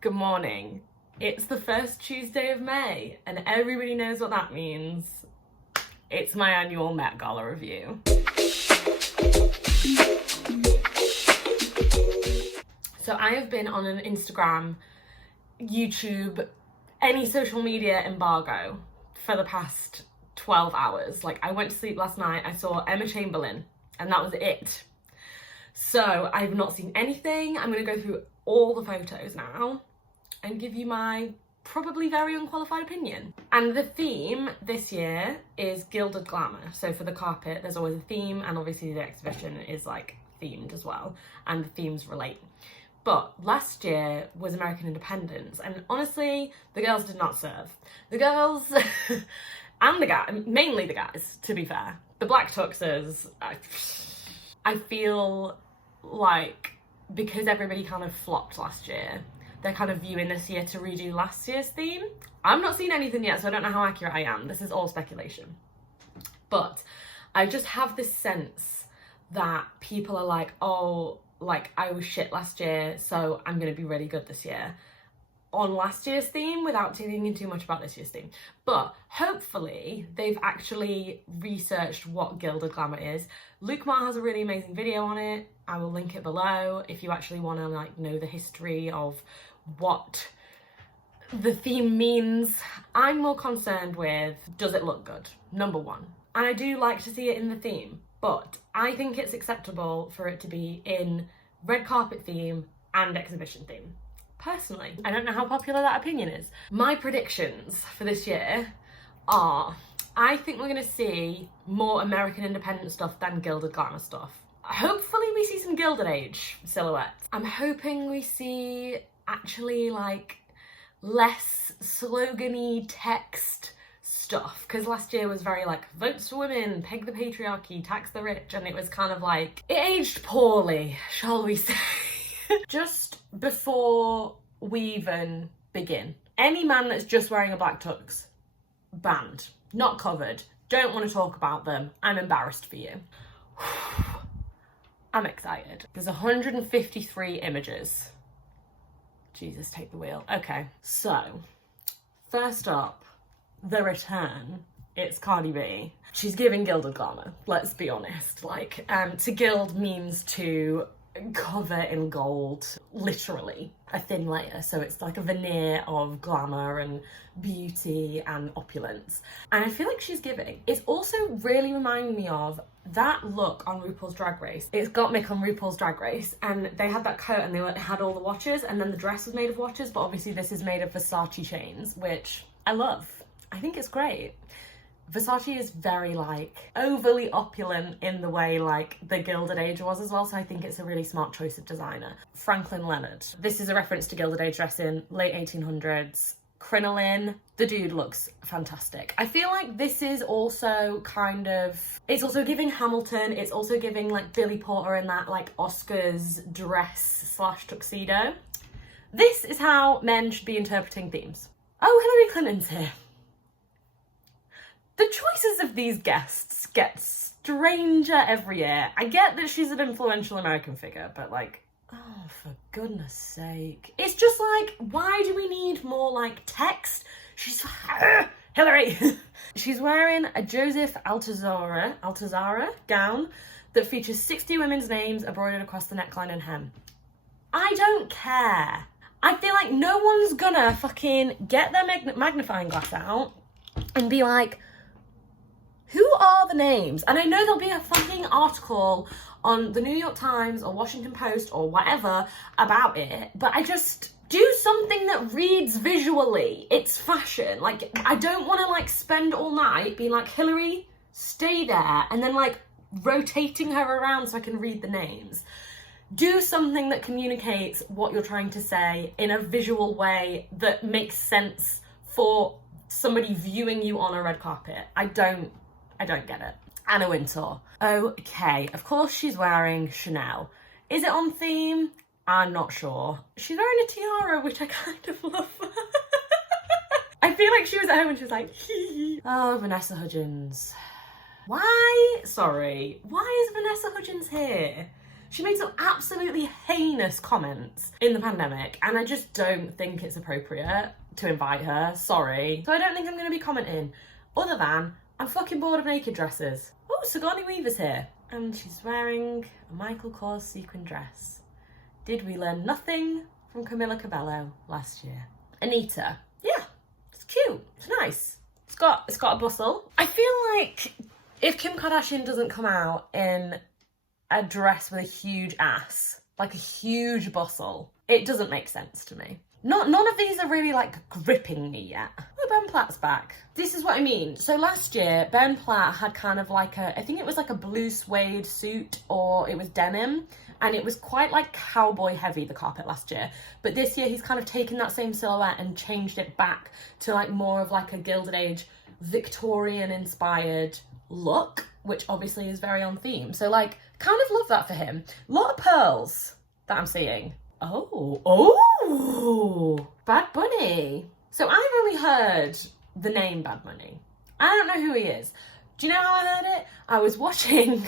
Good morning. It's the first Tuesday of May, and everybody knows what that means. It's my annual Met Gala review. So I have been on an Instagram, YouTube, any social media embargo for the past 12 hours. Like, I went to sleep last night, I saw Emma Chamberlain, and that was it. So I've not seen anything. I'm gonna go through all the photos now and give you my probably very unqualified opinion. And the theme this year is gilded glamour. So for the carpet, there's always a theme, and obviously the exhibition is like themed as well, and the themes relate. But last year was American Independence, and honestly, the girls did not serve. The girls and the guys, mainly the guys, to be fair. The black tuxes, I feel like because everybody kind of flopped last year, they're kind of viewing this year to redo last year's theme. I've not seen anything yet, so I don't know how accurate I am. This is all speculation. But I just have this sense that people are like, oh, like I was shit last year, so I'm gonna be really good this year on last year's theme without thinking too much about this year's theme. But hopefully they've actually researched what gilded glamour is. Luke Mar has a really amazing video on it. I will link it below if you actually want to like know the history of what the theme means. I'm more concerned with, does it look good? Number one. And I do like to see it in the theme, but I think it's acceptable for it to be in red carpet theme and exhibition theme. Personally, I don't know how popular that opinion is. My predictions for this year are, I think we're gonna see more American Independence stuff than gilded glamour stuff. Hopefully we see some Gilded Age silhouettes. I'm hoping we see actually like less slogan-y text stuff, because last year was very like votes for women, peg the patriarchy, tax the rich, and it was kind of like, it aged poorly, shall we say. Just before we even begin, any man that's just wearing a black tux, banned, not covered, don't want to talk about them, I'm embarrassed for you. I'm excited. There's 153 images. Jesus, take the wheel. Okay, so first up, the return. It's Cardi B. She's giving gilded glamour, let's be honest. Like, to gild means to cover in gold, literally a thin layer, so it's like a veneer of glamour and beauty and opulence, and I feel like she's giving. It's also really reminding me of that look on RuPaul's Drag Race. It's got Mick on RuPaul's Drag Race, and they had that coat and they had all the watches, and then the dress was made of watches, but obviously this is made of Versace chains, which I love. I think it's great. Versace is very like overly opulent in the way like the Gilded Age was as well, so I think it's a really smart choice of designer. Franklin Leonard. This is a reference to Gilded Age dressing, late 1800s. Crinoline. The dude looks fantastic. I feel like this is also kind of, it's also giving Hamilton, it's also giving like Billy Porter in that like Oscars dress / tuxedo. This is how men should be interpreting themes. Oh, Hillary Clinton's here. The choices of these guests get stranger every year. I get that she's an influential American figure, but like, oh, for goodness sake. It's just like, why do we need more like text? She's, Hillary. She's wearing a Joseph Altuzarra gown that features 60 women's names embroidered across the neckline and hem. I don't care. I feel like no one's gonna fucking get their magnifying glass out and be like, who are the names? And I know there'll be a fucking article on the New York Times or Washington Post or whatever about it, but I just do something that reads visually. It's fashion. Like, I don't want to like spend all night being like, Hillary, stay there, and then like rotating her around so I can read the names. Do something that communicates what you're trying to say in a visual way that makes sense for somebody viewing you on a red carpet. I don't get it. Anna Wintour. Okay, of course she's wearing Chanel. Is it on theme? I'm not sure. She's wearing a tiara, which I kind of love. I feel like she was at home and she was like, hee hee. Oh, Vanessa Hudgens. Why? Sorry. Why is Vanessa Hudgens here? She made some absolutely heinous comments in the pandemic, and I just don't think it's appropriate to invite her. Sorry. So I don't think I'm going to be commenting, other than I'm fucking bored of naked dresses. Oh, Sigourney Weaver's here, and she's wearing a Michael Kors sequin dress. Did we learn nothing from Camila Cabello last year? Anita. Yeah, it's cute. It's nice. It's got a bustle. I feel like if Kim Kardashian doesn't come out in a dress with a huge ass, like a huge bustle, it doesn't make sense to me. None of these are really like gripping me yet. Oh, Ben Platt's back. This is what I mean. So last year, Ben Platt had kind of like I think it was like a blue suede suit, or it was denim, and it was quite like cowboy heavy, the carpet last year. But this year he's kind of taken that same silhouette and changed it back to like more of like a Gilded Age Victorian inspired look, which obviously is very on theme. So like, kind of love that for him. A lot of pearls that I'm seeing. Oh, Bad Bunny. So I've only heard the name Bad Bunny. I don't know who he is. Do you know how I heard it? I was watching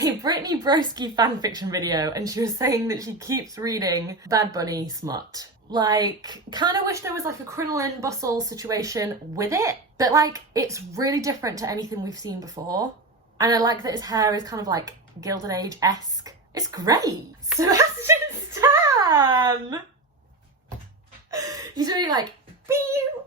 a Brittany Broski fanfiction video, and she was saying that she keeps reading Bad Bunny smut. Like, kind of wish there was like a crinoline bustle situation with it, but like, it's really different to anything we've seen before. And I like that his hair is kind of like Gilded Age-esque. It's great. Sebastian Stan! He's really like, beep,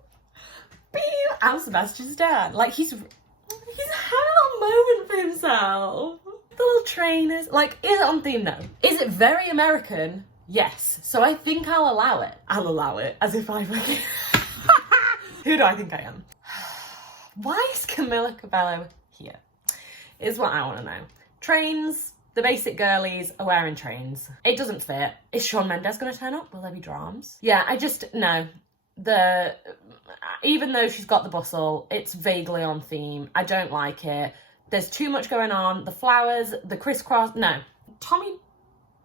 beep, I'm Sebastian Stan. Like, he's had a little moment for himself. The little trainers. Like, is it on theme? No. Is it very American? Yes. So I think I'll allow it. I'll allow it, as if I fucking... Who do I think I am? Why is Camila Cabello here? Is what I want to know. Trains. The basic girlies are wearing trains. It doesn't fit. Is Shawn Mendes going to turn up? Will there be drams? Yeah, no. Even though she's got the bustle, it's vaguely on theme. I don't like it. There's too much going on. The flowers, the crisscross. No. Tommy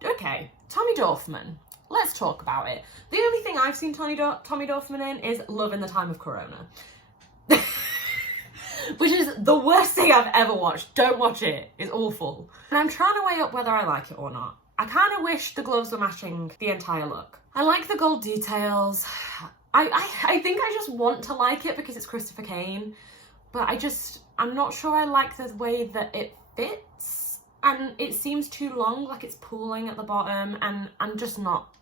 Dorfman. Let's talk about it. The only thing I've seen Tommy Dorfman in is Love in the Time of Corona. Which is the worst thing I've ever watched. Don't watch it. It's awful. And I'm trying to weigh up whether I like it or not. I kind of wish the gloves were matching the entire look. I like the gold details. I think I just want to like it because it's Christopher Kane. But I'm not sure I like the way that it fits. And it seems too long, like it's pooling at the bottom. And I'm just not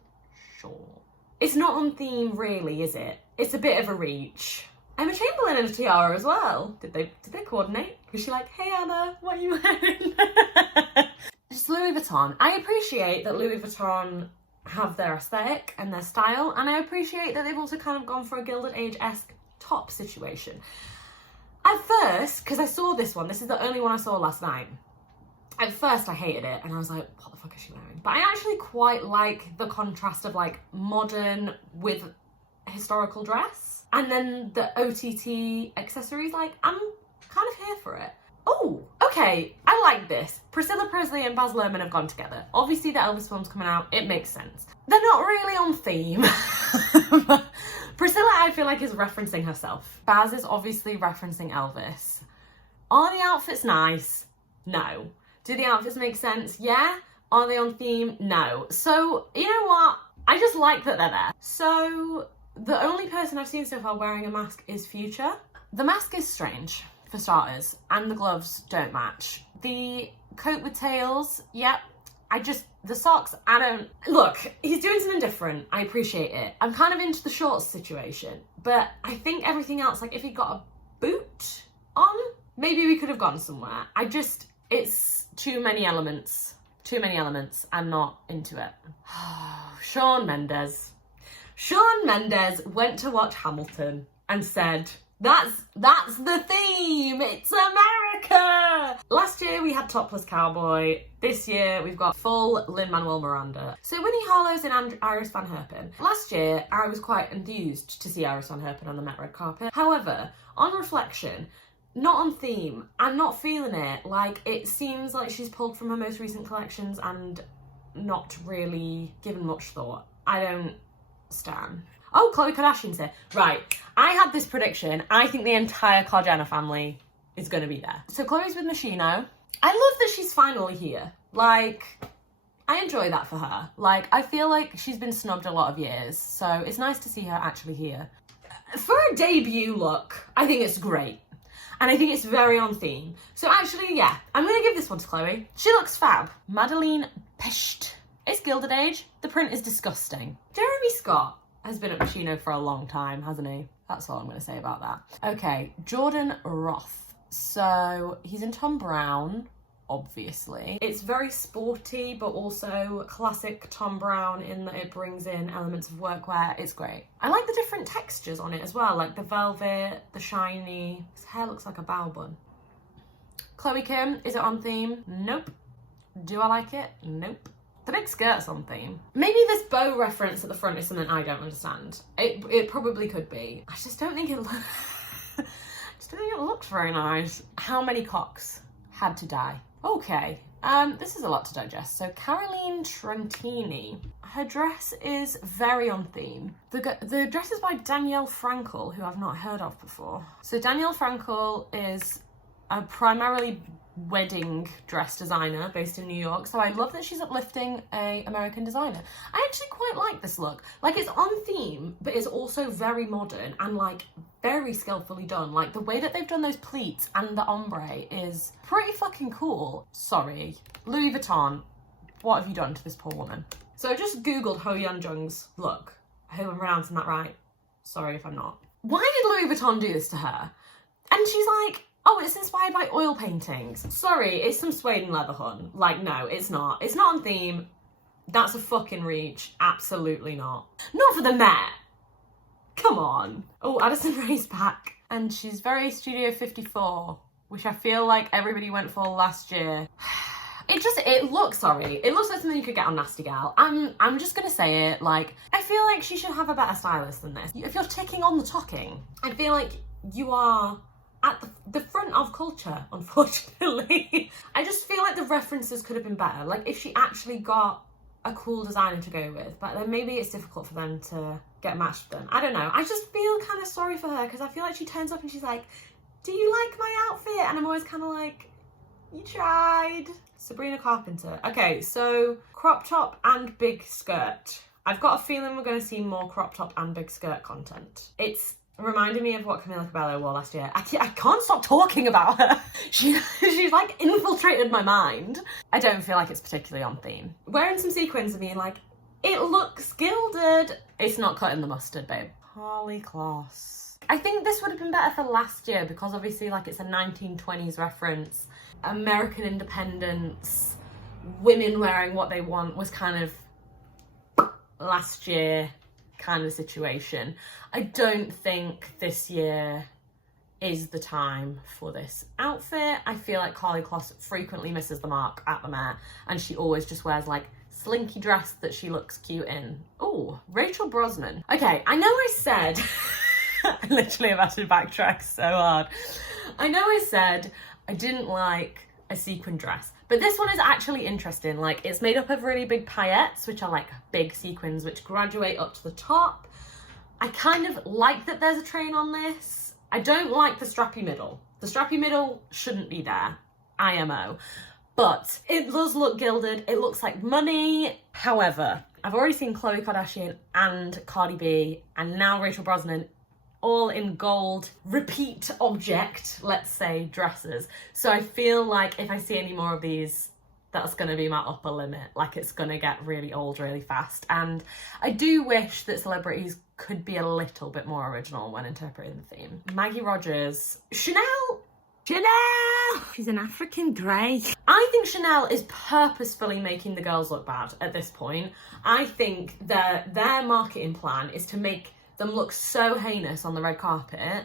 sure. It's not on theme really, is it? It's a bit of a reach. Emma Chamberlain in a tiara as well. Did they coordinate? Was she like, hey Anna, what are you wearing? Just Louis Vuitton. I appreciate that Louis Vuitton have their aesthetic and their style, and I appreciate that they've also kind of gone for a Gilded Age-esque top situation. At first, because I saw this one, this is the only one I saw last night. At first I hated it, and I was like, what the fuck is she wearing? But I actually quite like the contrast of like modern with historical dress. And then the OTT accessories, like, I'm kind of here for it. Oh, okay, I like this. Priscilla Presley and Baz Luhrmann have gone together. Obviously the Elvis film's coming out, it makes sense. They're not really on theme. Priscilla, I feel like, is referencing herself. Baz is obviously referencing Elvis. Are the outfits nice? No. Do the outfits make sense? Yeah. Are they on theme? No. So, you know what? I just like that they're there. So... the only person I've seen so far wearing a mask is Future. The mask is strange, for starters, and the gloves don't match. The coat with tails, yep. The socks, I don't... Look, he's doing something different. I appreciate it. I'm kind of into the shorts situation, but I think everything else, like if he got a boot on, maybe we could have gone somewhere. It's too many elements. Too many elements. I'm not into it. Shawn Mendes. Shawn Mendes went to watch Hamilton and said, that's the theme, it's America! Last year we had Topless Cowboy, this year we've got full Lin-Manuel Miranda. So Winnie Harlow's in Iris Van Herpen. Last year I was quite enthused to see Iris Van Herpen on the Met red carpet. However, on reflection, not on theme, I'm not feeling it. Like, it seems like she's pulled from her most recent collections and not really given much thought. I don't stan. Oh, Khloe Kardashian's here. Right, I had this prediction. I think the entire Kardashian family is going to be there. So Khloe's with Machino. I love that she's finally here. Like, I enjoy that for her. Like, I feel like she's been snubbed a lot of years, so it's nice to see her actually here. For a debut look, I think it's great. And I think it's very on theme. So actually, yeah, I'm gonna give this one to Chloe. She looks fab. Madeleine Pesht. It's Gilded Age. The print is disgusting. Jeremy Scott has been at Moschino for a long time, hasn't he? That's all I'm gonna say about that. Okay, Jordan Roth. So he's in Tom Brown, obviously. It's very sporty, but also classic Tom Brown in that it brings in elements of workwear. It's great. I like the different textures on it as well, like the velvet, the shiny. His hair looks like a bow bun. Chloe Kim, is it on theme? Nope. Do I like it? Nope. The big skirt's on theme. Maybe this bow reference at the front is something I don't understand. It probably could be. I just don't think it looks very nice. How many cocks had to die? Okay, this is a lot to digest. So Caroline Trentini, her dress is very on theme. The dress is by Danielle Frankel, who I've not heard of before. So Danielle Frankel is a primarily wedding dress designer based in New York. So I love that she's uplifting an American designer. I actually quite like this look. Like, it's on theme, but it's also very modern and like very skillfully done. Like, the way that they've done those pleats and the ombre is pretty fucking cool. Sorry, Louis Vuitton, what have you done to this poor woman? So I just Googled Ho Yeon-jung's look. I hope I'm pronouncing that right. Sorry if I'm not. Why did Louis Vuitton do this to her? And she's like, oh, it's inspired by oil paintings. Sorry, it's some suede and leather, hun. Like, no, it's not. It's not on theme. That's a fucking reach. Absolutely not. Not for the Met. Come on. Oh, Addison Rae's back. And she's very Studio 54, which I feel like everybody went for last year. It looks like something you could get on Nasty Gal. I'm just gonna say it, like, I feel like she should have a better stylist than this. If you're ticking on the talking, I feel like you are at the front of culture, unfortunately. I just feel like the references could have been better. Like, if she actually got a cool designer to go with, but then maybe it's difficult for them to get matched with them. I don't know. I just feel kind of sorry for her because I feel like she turns up and she's like, do you like my outfit? And I'm always kind of like, you tried. Sabrina Carpenter. Okay, so crop top and big skirt. I've got a feeling we're going to see more crop top and big skirt content. It's reminded me of what Camila Cabello wore last year. I can't stop talking about her. She's like infiltrated my mind. I don't feel like it's particularly on theme. Wearing some sequins and being like, it looks gilded. It's not cutting the mustard, babe. Harley Kloss. I think this would have been better for last year because obviously, like, it's a 1920s reference. American independence, women wearing what they want was kind of last year kind of situation. I don't think this year is the time for this outfit. I feel like Harley Kloss frequently misses the mark at the Met and she always just wears like slinky dress that she looks cute in. Oh, Rachel Brosnan. Okay, I know I said, I literally have had to backtrack so hard. I know I said I didn't like a sequin dress, but this one is actually interesting. Like, it's made up of really big paillettes, which are like big sequins which graduate up to the top. I kind of like that there's a train on this. I don't like the strappy middle. The strappy middle shouldn't be there, IMO. But it does look gilded. It looks like money. However, I've already seen Khloe Kardashian and Cardi B and now Rachel Brosnan all in gold repeat object, let's say, dresses. So I feel like if I see any more of these, that's going to be my upper limit. Like, it's going to get really old really fast. And I do wish that celebrities could be a little bit more original when interpreting the theme. Maggie Rogers. Chanel! She's an African grey. I think Chanel is purposefully making the girls look bad at this point. I think that their marketing plan is to make them look so heinous on the red carpet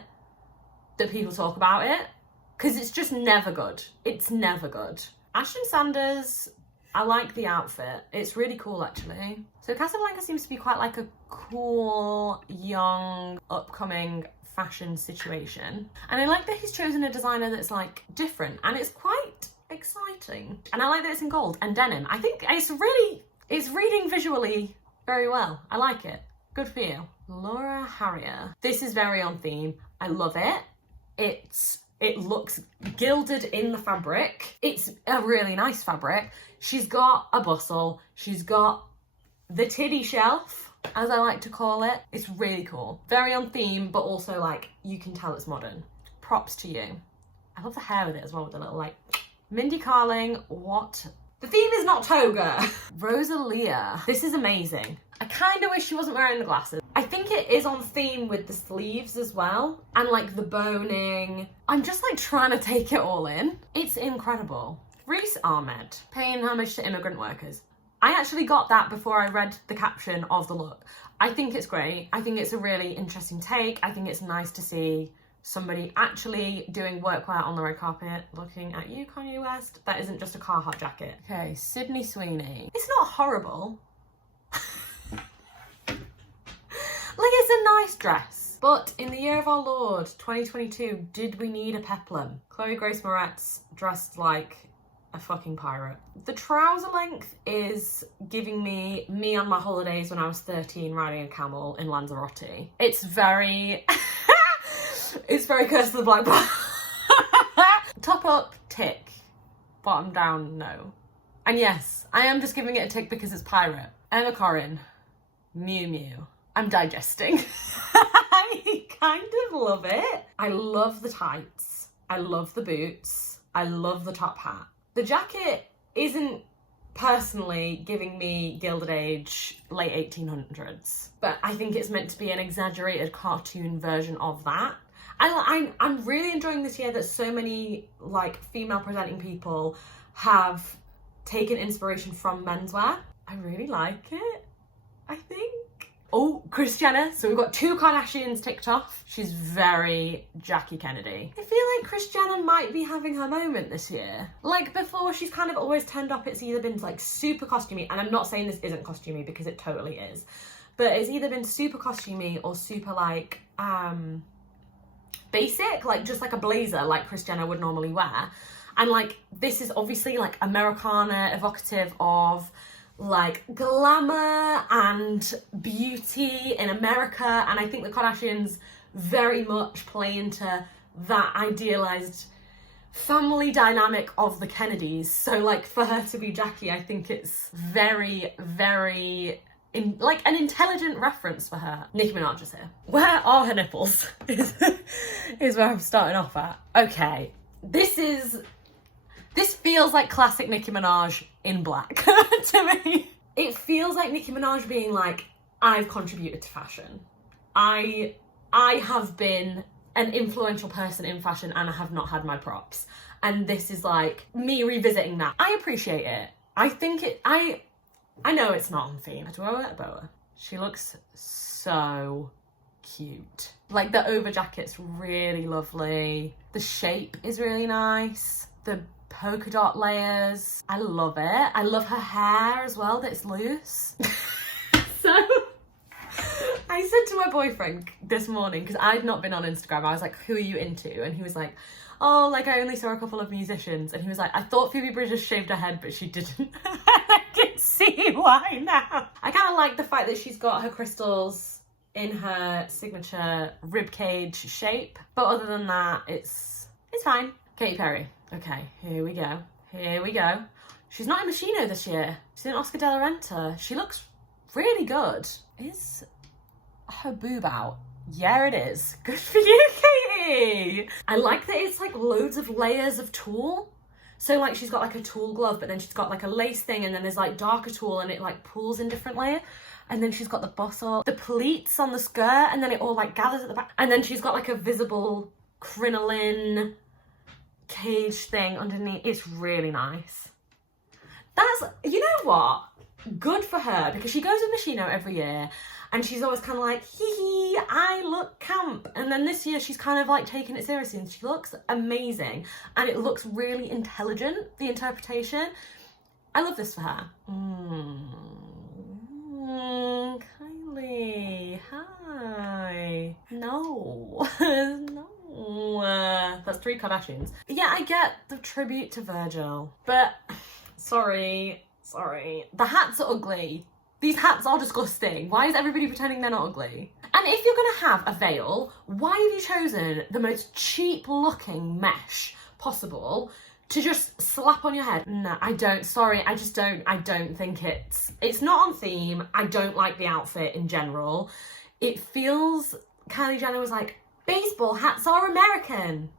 that people talk about it, because it's just never good. It's never good. Ashton Sanders, I like the outfit. It's really cool, actually. So Casablanca seems to be quite like a cool, young, upcoming fashion situation. And I like that he's chosen a designer that's like different and it's quite exciting. And I like that it's in gold and denim. I think it's reading visually very well. I like it. Good for you. Laura Harrier. This is very on theme. I love it. It's It looks gilded in the fabric. It's a really nice fabric. She's got a bustle. She's got the tiddy shelf, as I like to call it. It's really cool. Very on theme, but also like, you can tell it's modern. Props to you. I love the hair with it as well, with the little like, Mindy Carling, what? The theme is not toga. Rosalia. This is amazing. I kind of wish she wasn't wearing the glasses. I think it is on theme with the sleeves as well. And like the boning. I'm just like trying to take it all in. It's incredible. Reese Ahmed, paying homage to immigrant workers. I actually got that before I read the caption of the look. I think it's great. I think it's a really interesting take. I think it's nice to see somebody actually doing workwear on the red carpet. Looking at you, Kanye West. That isn't just a Carhartt jacket. Okay, Sydney Sweeney. It's not horrible. Like, it's a nice dress. But in the year of our Lord, 2022, did we need a peplum? Chloe Grace Moretz dressed like a fucking pirate. The trouser length is giving me on my holidays when I was 13 riding a camel in Lanzarote. It's very... it's very Curse of the Black Bar. Top up, tick. Bottom down, no. And yes, I am just giving it a tick because it's pirate. Emma Corrin, Miu Miu. I'm digesting. I kind of love it. I love the tights. I love the boots. I love the top hat. The jacket isn't personally giving me Gilded Age, late 1800s, but I think it's meant to be an exaggerated cartoon version of that. I'm really enjoying this year that so many like female presenting people have taken inspiration from menswear. I really like it, I think. Oh, Kris Jenner. So we've got 2 Kardashians ticked off. She's very Jackie Kennedy. I feel like Kris Jenner might be having her moment this year. Like before, she's kind of always turned up. It's either been like super costumey, and I'm not saying this isn't costumey because it totally is, but it's either been super costumey or super like basic, like just like a blazer like Kris Jenner would normally wear. And like this is obviously like Americana, evocative of like glamour and beauty in America, and I think the Kardashians very much play into that idealized family dynamic of the Kennedys. So like for her to be Jackie, I think it's very, very like an intelligent reference for her. Nicki Minaj is here. Where are her nipples? is where I'm starting off at. Okay, this feels like classic Nicki Minaj in black to me. It feels like Nicki Minaj being like, I've contributed to fashion. I have been an influential person in fashion and I have not had my props. And this is like me revisiting that. I appreciate it. I think I know it's not on theme. Do I wear a boa? She looks so cute. Like the over jacket's really lovely. The shape is really nice. The polka dot layers. I love it. I love her hair as well, that it's loose. So I said to my boyfriend this morning, because I'd not been on Instagram, I was like, who are you into? And he was like, oh, like I only saw a couple of musicians. And he was like, I thought Phoebe Bridgers shaved her head, but she didn't. I can see why now. I kind of like the fact that she's got her crystals in her signature ribcage shape. But other than that, it's fine. Katy Perry. Okay, here we go. Here we go. She's not in Machino this year. She's in Oscar de la Renta. She looks really good. Is her boob out? Yeah, it is. Good for you, Katie. I like that it's like loads of layers of tulle. So like she's got like a tulle glove, but then she's got like a lace thing, and then there's like darker tulle and it like pulls in different layers. And then she's got the bustle, the pleats on the skirt, and then it all like gathers at the back. And then she's got like a visible crinoline cage thing underneath. It's really nice. That's, you know what? Good for her, because she goes with Machino every year and she's always kind of like, hee hee, I look camp. And then this year she's kind of like taking it seriously and she looks amazing and it looks really intelligent, the interpretation. I love this for her. Kylie, hi. No. No. That's 3 Kardashians. Yeah, I get the tribute to Virgil, but sorry. The hats are ugly. These hats are disgusting. Why is everybody pretending they're not ugly? And if you're going to have a veil, why have you chosen the most cheap looking mesh possible to just slap on your head? No, I don't. Sorry, I don't think it's not on theme. I don't like the outfit in general. It feels, Kylie Jenner was like, baseball hats are American.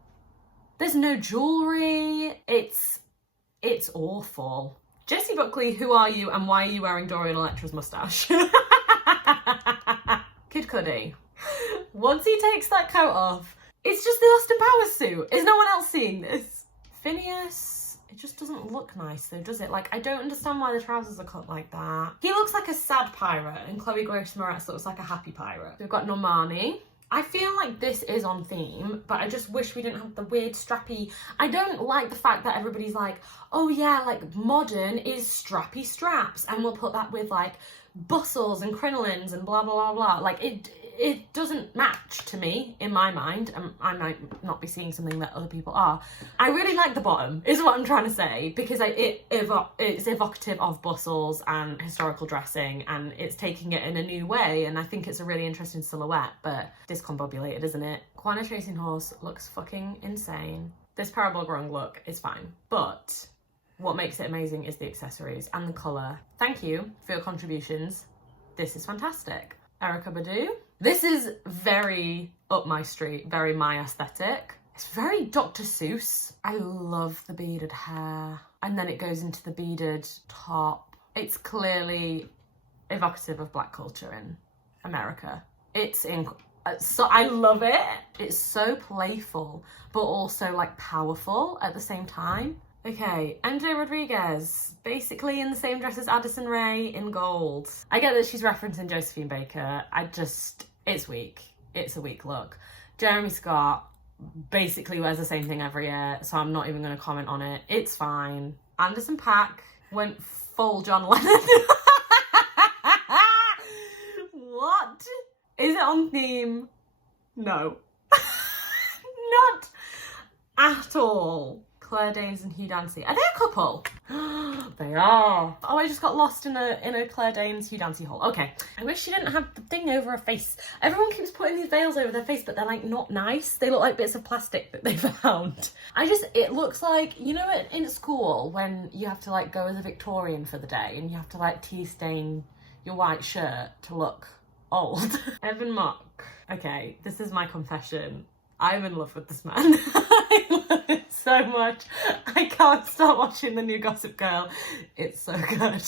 There's no jewelry. It's awful. Jessie Buckley, who are you and why are you wearing Dorian Electra's mustache? Kid Cudi. Once he takes that coat off, it's just the Austin Powers suit. Is no one else seeing this? Phineas, it just doesn't look nice though, does it? Like, I don't understand why the trousers are cut like that. He looks like a sad pirate and Chloe Grace Moretz looks like a happy pirate. We've got Normani. I feel like this is on theme, but I just wish we didn't have the weird strappy. I don't like the fact that everybody's like, oh yeah, like modern is strappy straps, and we'll put that with like bustles and crinolines and blah, blah, blah, blah. Like it doesn't match to me in my mind. I might not be seeing something that other people are. I really like the bottom, is what I'm trying to say, because it's evocative of bustles and historical dressing, and it's taking it in a new way, and I think it's a really interesting silhouette, but discombobulated, isn't it? Quanah Chasing Horse looks fucking insane. This Parabol Grung look is fine, but what makes it amazing is the accessories and the colour. Thank you for your contributions. This is fantastic. Erykah Badu. This is very up my street, very my aesthetic. It's very Dr. Seuss. I love the beaded hair. And then it goes into the beaded top. It's clearly evocative of Black culture in America. So I love it. It's so playful, but also like powerful at the same time. Okay, MJ Rodriguez, basically in the same dress as Addison Rae in gold. I get that she's referencing Josephine Baker. It's weak. It's a weak look. Jeremy Scott basically wears the same thing every year, so I'm not even going to comment on it. It's fine. Anderson .Paak went full John Lennon. What? Is it on theme? No. Not at all. Claire Danes and Hugh Dancy. Are they a couple? They are. Oh, I just got lost in a Claire Danes Hugh Dancy hole. Okay. I wish she didn't have the thing over her face. Everyone keeps putting these veils over their face, but they're like not nice. They look like bits of plastic that they found. It looks like, you know, in school when you have to like go as a Victorian for the day and you have to like tea stain your white shirt to look old. Evan Mock. Okay, this is my confession. I'm in love with this man. I love it so much. I can't stop watching the new Gossip Girl. It's so good.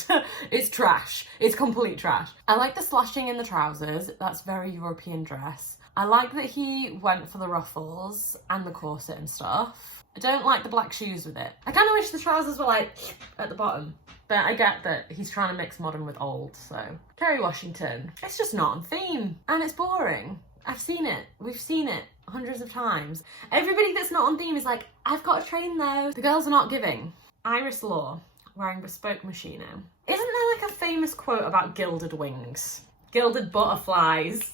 It's trash. It's complete trash. I like the slashing in the trousers. That's very European dress. I like that he went for the ruffles and the corset and stuff. I don't like the black shoes with it. I kind of wish the trousers were like at the bottom. But I get that he's trying to mix modern with old, so. Kerry Washington. It's just not on theme. And it's boring. I've seen it. We've seen it hundreds of times. Everybody that's not on theme is like, I've got a train though. The girls are not giving. Iris Law, wearing bespoke Moschino. Isn't there like a famous quote about gilded wings? Gilded butterflies.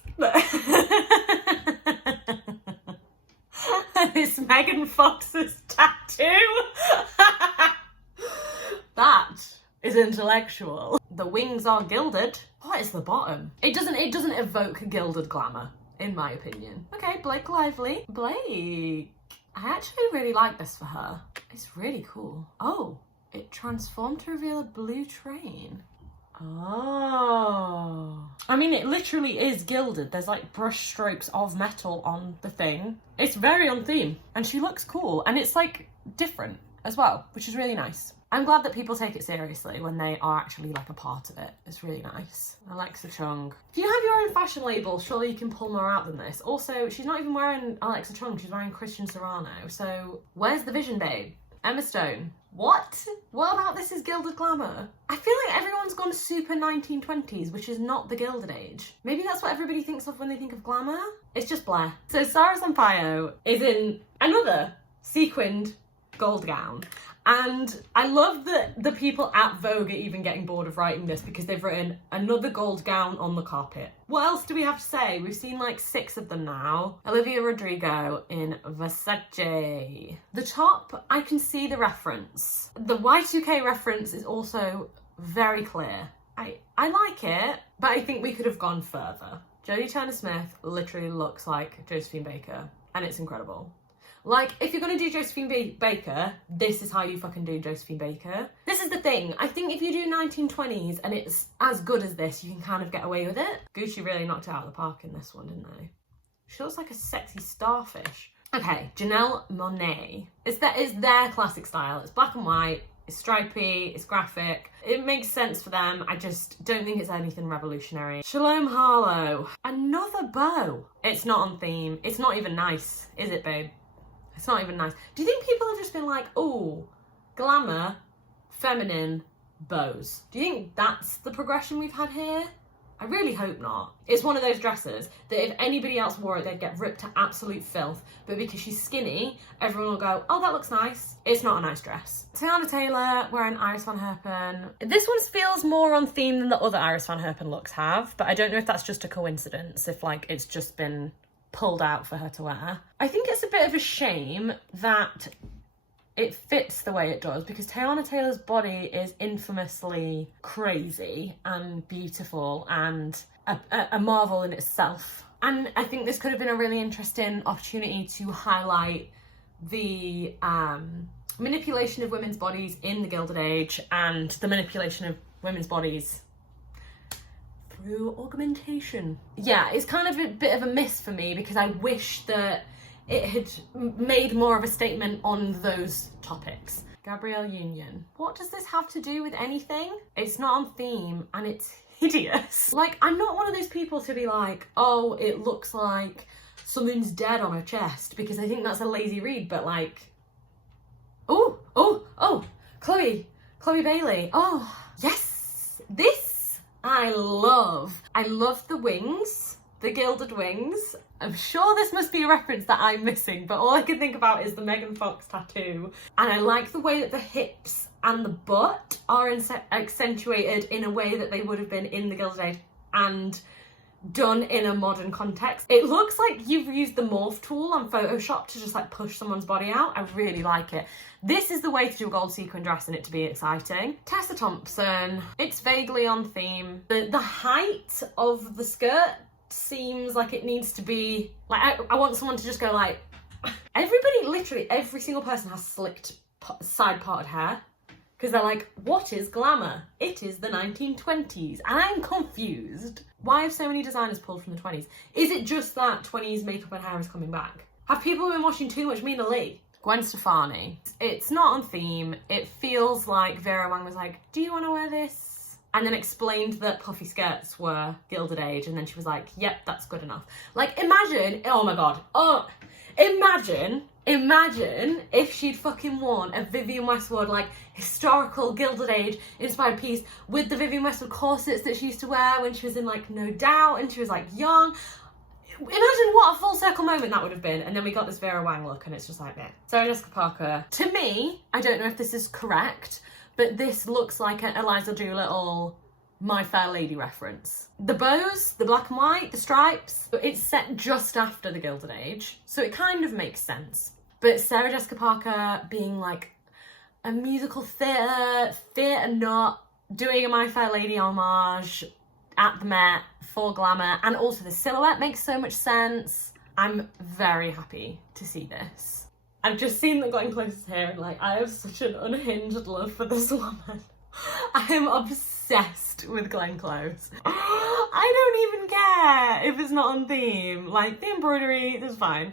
It's Megan Fox's tattoo. That is intellectual. The wings are gilded. What is the bottom? It doesn't evoke gilded glamour, in my opinion. Okay, Blake Lively. Blake. I actually really like this for her. It's really cool. Oh, it transformed to reveal a blue train. Oh. I mean, it literally is gilded. There's like brush strokes of metal on the thing. It's very on theme and she looks cool and it's like different as well, which is really nice. I'm glad that people take it seriously when they are actually like a part of it. It's really nice. Alexa Chung. If you have your own fashion label, surely you can pull more out than this. Also, she's not even wearing Alexa Chung, she's wearing Christian Serrano. So where's the vision, babe? Emma Stone. What? What about this is gilded glamour? I feel like everyone's gone super 1920s, which is not the gilded age. Maybe that's what everybody thinks of when they think of glamour. It's just Blair. So Sara Sampaio is in another sequined gold gown. And I love that the people at Vogue are even getting bored of writing this because they've written another gold gown on the carpet. What else do we have to say? We've seen like 6 of them now. Olivia Rodrigo in Versace. The top, I can see the reference. The Y2K reference is also very clear. I like it, but I think we could have gone further. Jodie Turner-Smith literally looks like Josephine Baker, and it's incredible. Like, if you're gonna do Josephine Baker, this is how you fucking do Josephine Baker. This is the thing. I think if you do 1920s and it's as good as this, you can kind of get away with it. Gucci really knocked it out of the park in this one, didn't they? She looks like a sexy starfish. Okay, Janelle Monae. It's their classic style. It's black and white, it's stripy, it's graphic. It makes sense for them. I just don't think it's anything revolutionary. Shalom Harlow. Another bow. It's not on theme. It's not even nice, is it, babe? It's not even nice. Do you think people have just been like, oh, glamour, feminine, bows? Do you think that's the progression we've had here? I really hope not. It's one of those dresses that if anybody else wore it, they'd get ripped to absolute filth. But because she's skinny, everyone will go, oh, that looks nice. It's not a nice dress. Teyana Taylor wearing Iris Van Herpen. This one feels more on theme than the other Iris Van Herpen looks have, but I don't know if that's just a coincidence, if like it's just been pulled out for her to wear. I think it's a bit of a shame that it fits the way it does, because Teyana Taylor's body is infamously crazy and beautiful and a marvel in itself. And I think this could have been a really interesting opportunity to highlight the manipulation of women's bodies in the Gilded Age and the manipulation of women's bodies through augmentation. Yeah, it's kind of a bit of a miss for me, because I wish that it had made more of a statement on those topics. Gabrielle Union. What does this have to do with anything? It's not on theme and it's hideous. Like, I'm not one of those people to be like, oh, it looks like someone's dead on her chest, because I think that's a lazy read, but like, oh, Chloe Bailey. Oh, yes, this I love. I love the wings, the gilded wings. I'm sure this must be a reference that I'm missing, but all I can think about is the Megan Fox tattoo. And I like the way that the hips and the butt are accentuated in a way that they would have been in the Gilded Age and done in a modern context. It looks like you've used the morph tool on Photoshop to just like push someone's body out. I really like it. This is the way to do a gold sequin dress and it to be exciting. Tessa Thompson. It's vaguely on theme. The height of the skirt seems like it needs to be like, I want someone to just go like, everybody, literally every single person has slicked side parted hair, because they're like, what is glamour? It is the 1920s. And I'm confused. Why have so many designers pulled from the 20s? Is it just that 20s makeup and hair is coming back? Have people been watching too much Mina Lee? Gwen Stefani. It's not on theme. It feels like Vera Wang was like, do you want to wear this? And then explained that puffy skirts were Gilded Age, and then she was like, yep, that's good enough. Like, imagine, oh my god, imagine if she'd fucking worn a Vivienne Westwood, like, historical Gilded Age inspired piece with the Vivienne Westwood corsets that she used to wear when she was in, like, No Doubt, and she was, like, young. Imagine what a full circle moment that would have been. And then we got this Vera Wang look, and it's just like, meh. Sarah Jessica Parker. To me, I don't know if this is correct, but this looks like an Eliza Doolittle My Fair Lady reference. The bows, the black and white, the stripes, but it's set just after the Gilded Age, so it kind of makes sense. But Sarah Jessica Parker being like a musical theatre nut, doing a My Fair Lady homage at the Met for glamour, and also the silhouette makes so much sense. I'm very happy to see this. I've just seen the Glenn Close's hair and like, I have such an unhinged love for this woman. I am obsessed with Glenn Close. I don't even care if it's not on theme. Like, the embroidery is fine.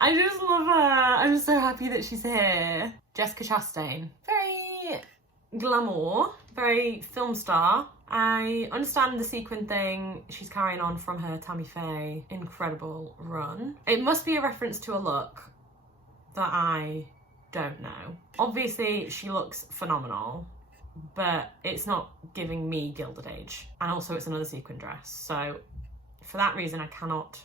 I just love her. I'm so happy that she's here. Jessica Chastain. Very glamour, very film star. I understand the sequin thing she's carrying on from her Tammy Faye incredible run. It must be a reference to a look that I don't know. Obviously, she looks phenomenal, but it's not giving me Gilded Age. And also it's another sequin dress. So for that reason, I cannot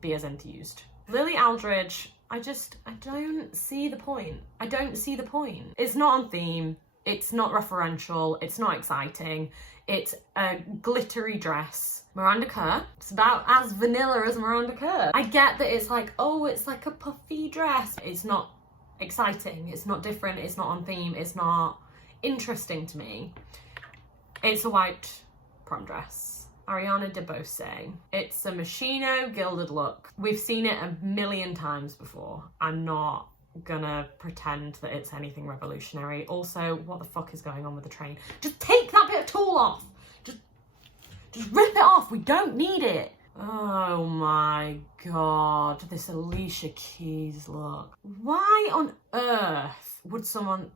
be as enthused. Lily Aldridge, I don't see the point. I don't see the point. It's not on theme. It's not referential. It's not exciting. It's a glittery dress. Miranda Kerr. It's about as vanilla as Miranda Kerr. I get that it's like, oh, it's like a puffy dress. It's not exciting. It's not different. It's not on theme. It's not interesting to me. It's a white prom dress. Ariana DeBose. It's a Moschino gilded look. We've seen it a million times before. I'm not gonna pretend that it's anything revolutionary. Also, what the fuck is going on with the train? Just take that bit of tulle off. Just rip it off. We don't need it. Oh my god, this Alicia Keys look. Why on earth would someone...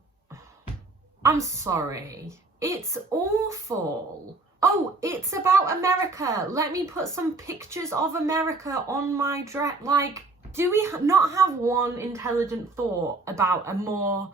I'm sorry. It's awful. Oh, it's about America. Let me put some pictures of America on my dress. Like, do we not have one intelligent thought about a more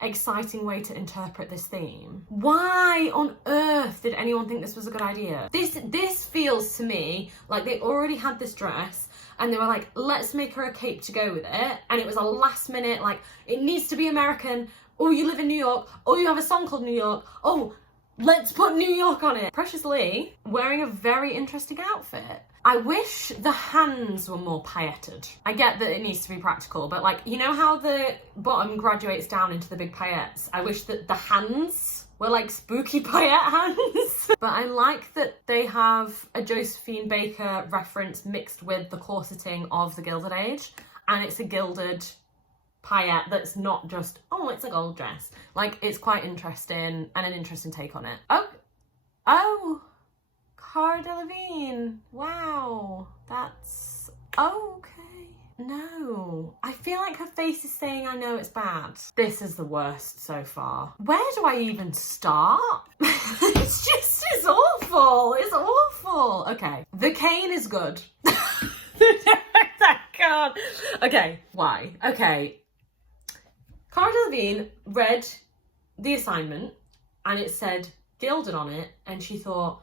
exciting way to interpret this theme? Why on earth did anyone think this was a good idea? This feels to me like they already had this dress and they were like, let's make her a cape to go with it. And it was a last minute, like, it needs to be American. Oh, you live in New York. Oh, you have a song called New York. Oh, let's put New York on it. Precious Lee wearing a very interesting outfit. I wish the hands were more pailleted. I get that it needs to be practical, but like, you know how the bottom graduates down into the big paillettes? I wish that the hands were like spooky paillette hands. But I like that they have a Josephine Baker reference mixed with the corseting of the Gilded Age, and it's a gilded paillette that's not just, oh, it's a gold dress. Like, it's quite interesting and an interesting take on it. Oh, Cara Delevingne. Wow, that's okay. No, I feel like her face is saying, I know it's bad. This is the worst so far. Where do I even start? It's awful. It's awful. Okay, the cane is good. I can't. Okay, why? Okay. Cara Delevingne read the assignment and it said gilded on it, and she thought,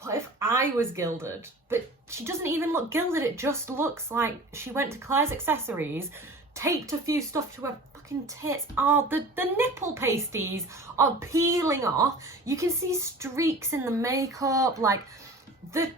what if I was gilded? But she doesn't even look gilded, it just looks like she went to Claire's Accessories, taped a few stuff to her fucking tits. Oh, the nipple pasties are peeling off. You can see streaks in the makeup, like the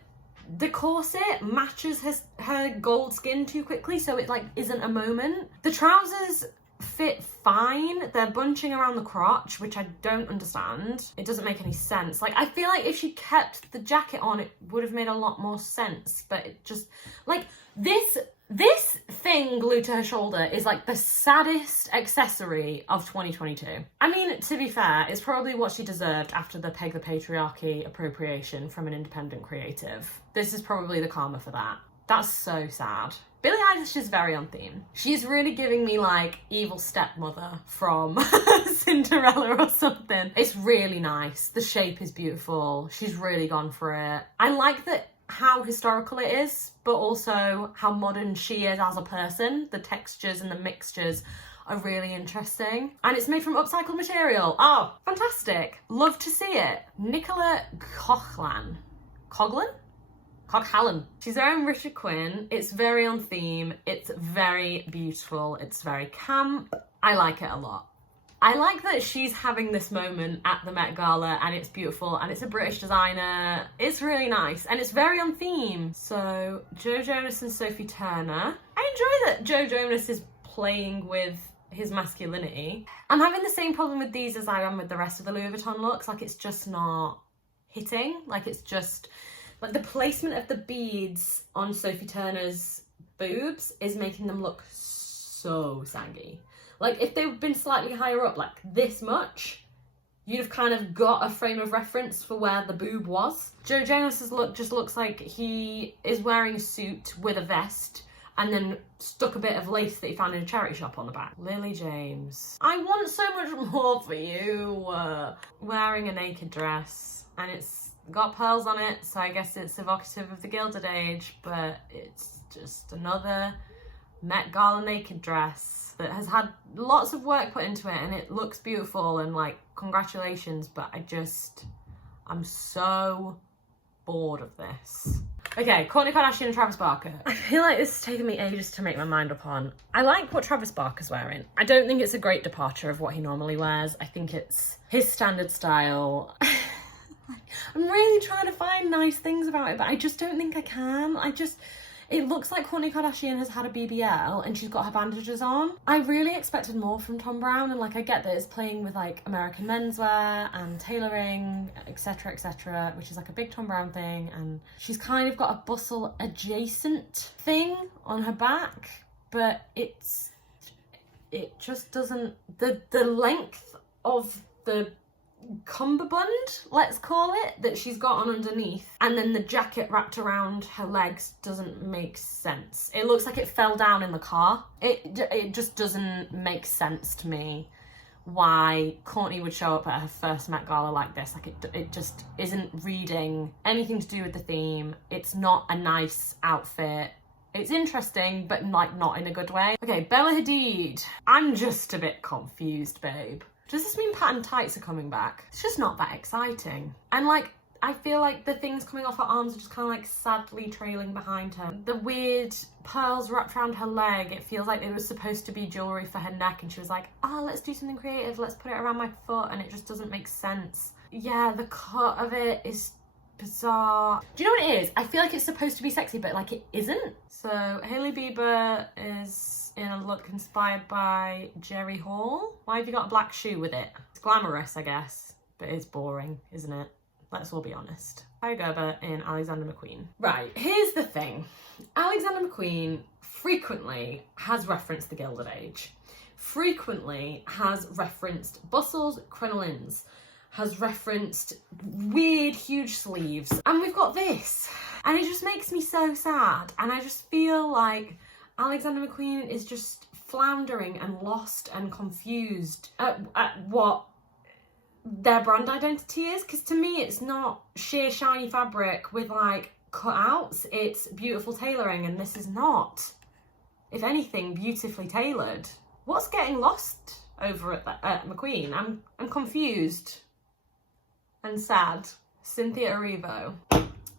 corset matches her gold skin too quickly, so it like isn't a moment. The trousers fit fine. They're bunching around the crotch, which I don't understand. It doesn't make any sense. Like, I feel like if she kept the jacket on, it would have made a lot more sense, but it just, like, this thing glued to her shoulder is like the saddest accessory of 2022. I mean, to be fair, it's probably what she deserved after the Peg the Patriarchy appropriation from an independent creative. This is probably the karma for that. That's so sad. Billie Eilish is very on theme. She's really giving me like evil stepmother from Cinderella or something. It's really nice. The shape is beautiful. She's really gone for it. I like that how historical it is, but also how modern she is as a person. The textures and the mixtures are really interesting. And it's made from upcycled material. Oh, fantastic. Love to see it. Nicola Coughlan. Cockhallen. She's wearing Richard Quinn. It's very on theme. It's very beautiful. It's very camp. I like it a lot. I like that she's having this moment at the Met Gala and it's beautiful and it's a British designer. It's really nice and it's very on theme. So Joe Jonas and Sophie Turner. I enjoy that Joe Jonas is playing with his masculinity. I'm having the same problem with these as I am with the rest of the Louis Vuitton looks. Like, it's just not hitting. Like, it's just... like, the placement of the beads on Sophie Turner's boobs is making them look so saggy. Like, if they've been slightly higher up, like this much, you'd have kind of got a frame of reference for where the boob was. Joe Jonas's look just looks like he is wearing a suit with a vest and then stuck a bit of lace that he found in a charity shop on the back. Lily James. I want so much more for you. Wearing a naked dress, and it's got pearls on it, so I guess it's evocative of the Gilded Age, but it's just another Met Gala naked dress that has had lots of work put into it, and it looks beautiful, and like, congratulations, but I'm so bored of this. Okay, Courtney Kardashian and Travis Barker. I feel like this has taken me ages to make my mind up on. I like what Travis Barker's wearing. I don't think it's a great departure of what he normally wears. I think it's his standard style. I'm really trying to find nice things about it, but I just don't think I can. It looks like Kourtney Kardashian has had a BBL and she's got her bandages on. I really expected more from Thom Browne, and like I get that it's playing with like American menswear and tailoring, etc., which is like a big Thom Browne thing, and she's kind of got a bustle adjacent thing on her back, but it just doesn't, the length of the cummerbund, let's call it, that she's got on underneath, and then the jacket wrapped around her legs doesn't make sense. It looks like it fell down in the car. It just doesn't make sense to me why Courtney would show up at her first Met Gala like this. Like it just isn't reading anything to do with the theme. It's not a nice outfit. It's interesting, but like not in a good way. Okay, Bella Hadid. I'm just a bit confused, babe. Does this mean pattern tights are coming back? It's just not that exciting. And like, I feel like the things coming off her arms are just kind of like sadly trailing behind her. The weird pearls wrapped around her leg, it feels like it was supposed to be jewellery for her neck, and she was like, oh, let's do something creative, let's put it around my foot, and it just doesn't make sense. Yeah, the cut of it is bizarre. Do you know what it is? I feel like it's supposed to be sexy, but like it isn't. So Hailey Bieber is in a look inspired by Jerry Hall. Why have you got a black shoe with it? It's glamorous, I guess, but it's boring, isn't it? Let's all be honest. Kylie Gerber in Alexander McQueen. Right, here's the thing. Alexander McQueen frequently has referenced the Gilded Age, frequently has referenced bustles, crinolines, has referenced weird, huge sleeves, and we've got this. And it just makes me so sad, and I just feel like Alexander McQueen is just floundering and lost and confused at what their brand identity is, because to me it's not sheer shiny fabric with like cutouts, it's beautiful tailoring, and this is not, if anything, beautifully tailored. What's getting lost over at McQueen? I'm confused and sad. Cynthia Erivo.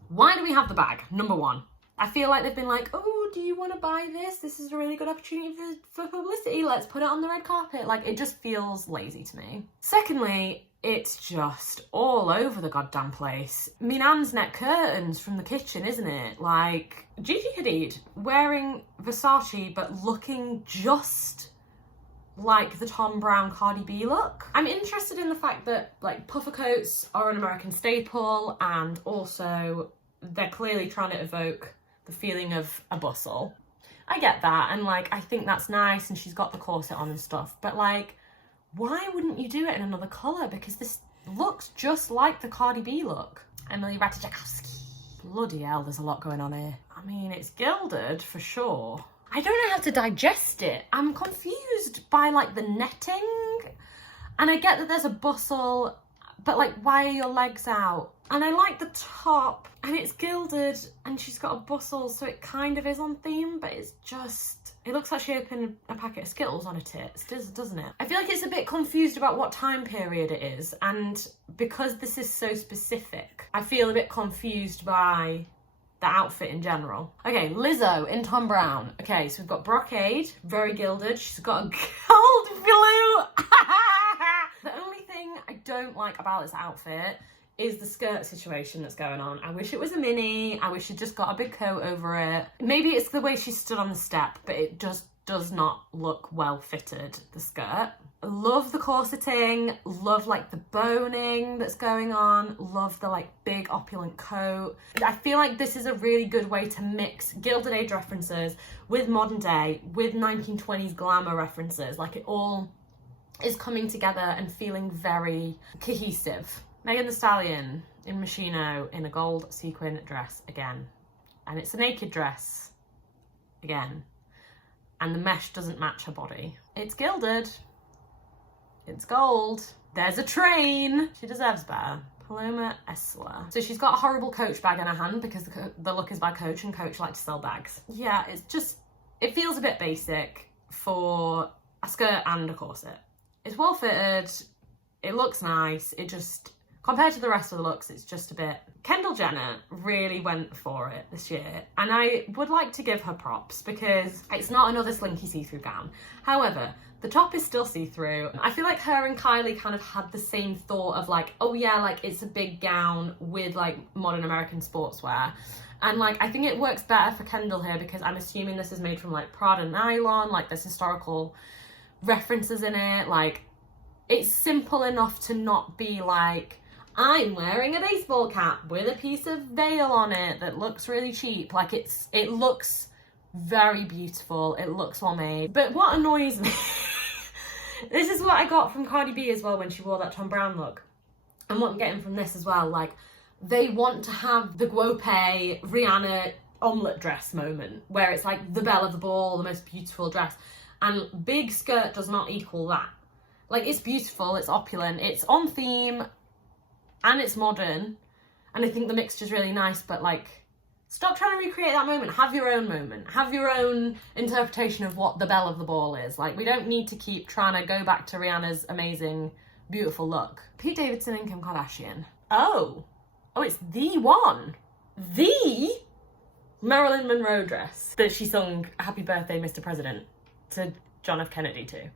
Why do we have the bag? Number one, I feel like they've been like, oh, do you want to buy this? This is a really good opportunity for publicity. Let's put it on the red carpet. Like, it just feels lazy to me. Secondly, it's just all over the goddamn place. Minan's neck curtains from the kitchen, isn't it? Like, Gigi Hadid wearing Versace but looking just like the Thom Browne Cardi B look. I'm interested in the fact that like puffer coats are an American staple, and also they're clearly trying to evoke the feeling of a bustle. I get that, and like I think that's nice, and she's got the corset on and stuff, but like, why wouldn't you do it in another colour? Because this looks just like the Cardi B look. Emily Ratajkowski. Bloody hell, there's a lot going on here. I mean, it's gilded for sure. I don't know how to digest it. I'm confused by like the netting, and I get that there's a bustle, but like, why are your legs out? And I like the top, and it's gilded, and she's got a bustle, so it kind of is on theme, but it's just, it looks like she opened a packet of Skittles on her tits, doesn't it? I feel like it's a bit confused about what time period it is, and because this is so specific, I feel a bit confused by the outfit in general. Okay, Lizzo in Thom Browne. Okay, so we've got brocade, very gilded. She's got a gold blue. The only thing I don't like about this outfit is the skirt situation that's going on. I wish it was a mini. I wish she'd just got a big coat over it. Maybe it's the way she stood on the step, but it just does not look well fitted, the skirt. Love the corseting, love like the boning that's going on, love the like big opulent coat. I feel like this is a really good way to mix Gilded Age references with modern day, with 1920s glamour references. Like, it all is coming together and feeling very cohesive. Megan Thee Stallion in Moschino in a gold sequin dress again. And it's a naked dress again. And the mesh doesn't match her body. It's gilded. It's gold. There's a train. She deserves better. Paloma Essler. So she's got a horrible Coach bag in her hand because the look is by Coach, and Coach like to sell bags. Yeah, it's just, it feels a bit basic for a skirt and a corset. It's well fitted. It looks nice. It just, compared to the rest of the looks, it's just a bit... Kendall Jenner really went for it this year, and I would like to give her props because it's not another slinky see-through gown. However, the top is still see-through. I feel like her and Kylie kind of had the same thought of like, oh yeah, like it's a big gown with like modern American sportswear. And like, I think it works better for Kendall here because I'm assuming this is made from like Prada nylon, like there's historical references in it. Like, it's simple enough to not be like, I'm wearing a baseball cap with a piece of veil on it that looks really cheap. Like, it looks very beautiful. It looks well made. But what annoys me, this is what I got from Cardi B as well when she wore that Tom Brown look. And what I'm getting from this as well, like, they want to have the Guope Rihanna omelette dress moment where it's like the belle of the ball, the most beautiful dress. And big skirt does not equal that. Like, it's beautiful, it's opulent, it's on theme, and it's modern. And I think the mixture's really nice, but like, stop trying to recreate that moment. Have your own moment. Have your own interpretation of what the belle of the ball is. Like, we don't need to keep trying to go back to Rihanna's amazing, beautiful look. Pete Davidson and Kim Kardashian. Oh, it's the one. The Marilyn Monroe dress that she sung Happy Birthday, Mr. President to John F. Kennedy to.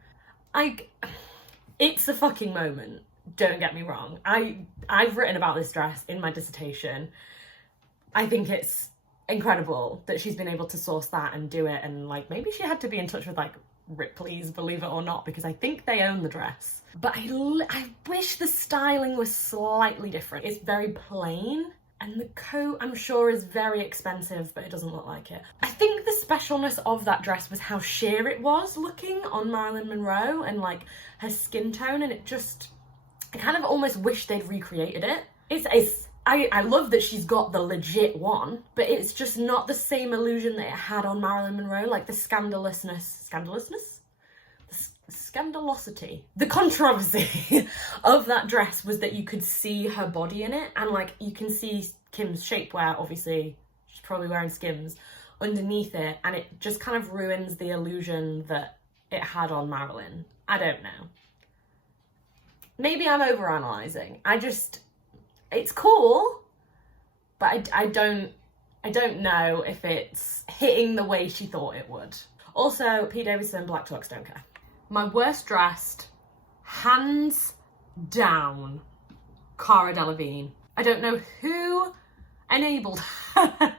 It's a fucking moment. Don't get me wrong. I've written about this dress in my dissertation. I think it's incredible that she's been able to source that and do it. And like, maybe she had to be in touch with like Ripley's, believe it or not, because I think they own the dress. But I wish the styling was slightly different. It's very plain. And the coat, I'm sure, is very expensive, but it doesn't look like it. I think the specialness of that dress was how sheer it was looking on Marilyn Monroe and like her skin tone, and I kind of almost wish they'd recreated it. I love that she's got the legit one, but it's just not the same illusion that it had on Marilyn Monroe, like the scandalosity. The controversy of that dress was that you could see her body in it, and like, you can see Kim's shapewear, obviously, she's probably wearing Skims, underneath it, and it just kind of ruins the illusion that it had on Marilyn. I don't know. Maybe I'm overanalyzing. It's cool, but I don't know if it's hitting the way she thought it would. Also, Pete Davidson, black tux, don't care. My worst dressed, hands down, Cara Delevingne. I don't know who enabled her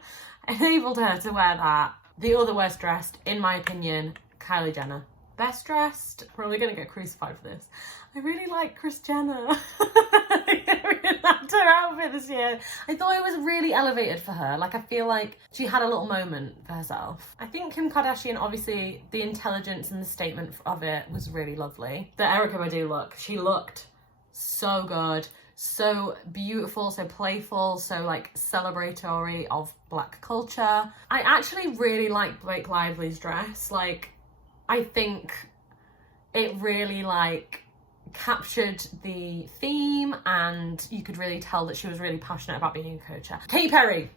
to wear that. The other worst dressed, in my opinion, Kylie Jenner. Best dressed, probably gonna get crucified for this. I really like Kris Jenner. I really liked her outfit this year. I thought it was really elevated for her. Like, I feel like she had a little moment for herself. I think Kim Kardashian, obviously, the intelligence and the statement of it was really lovely. The Erykah Badu look, she looked so good, so beautiful, so playful, so like celebratory of black culture. I actually really like Blake Lively's dress. Like, I think it really like captured the theme, and you could really tell that she was really passionate about being a coach. Katy Perry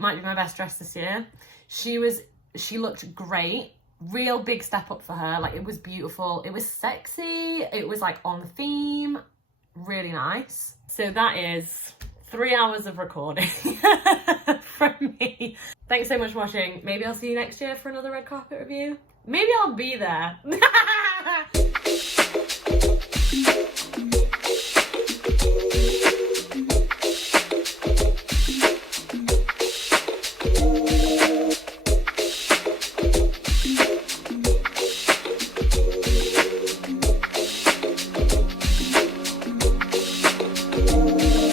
might be my best dress this year. She looked great. Real big step up for her. Like, it was beautiful. It was sexy. It was like on theme. Really nice. So that is 3 hours of recording from me. Thanks so much for watching. Maybe I'll see you next year for another red carpet review. Maybe I'll be there.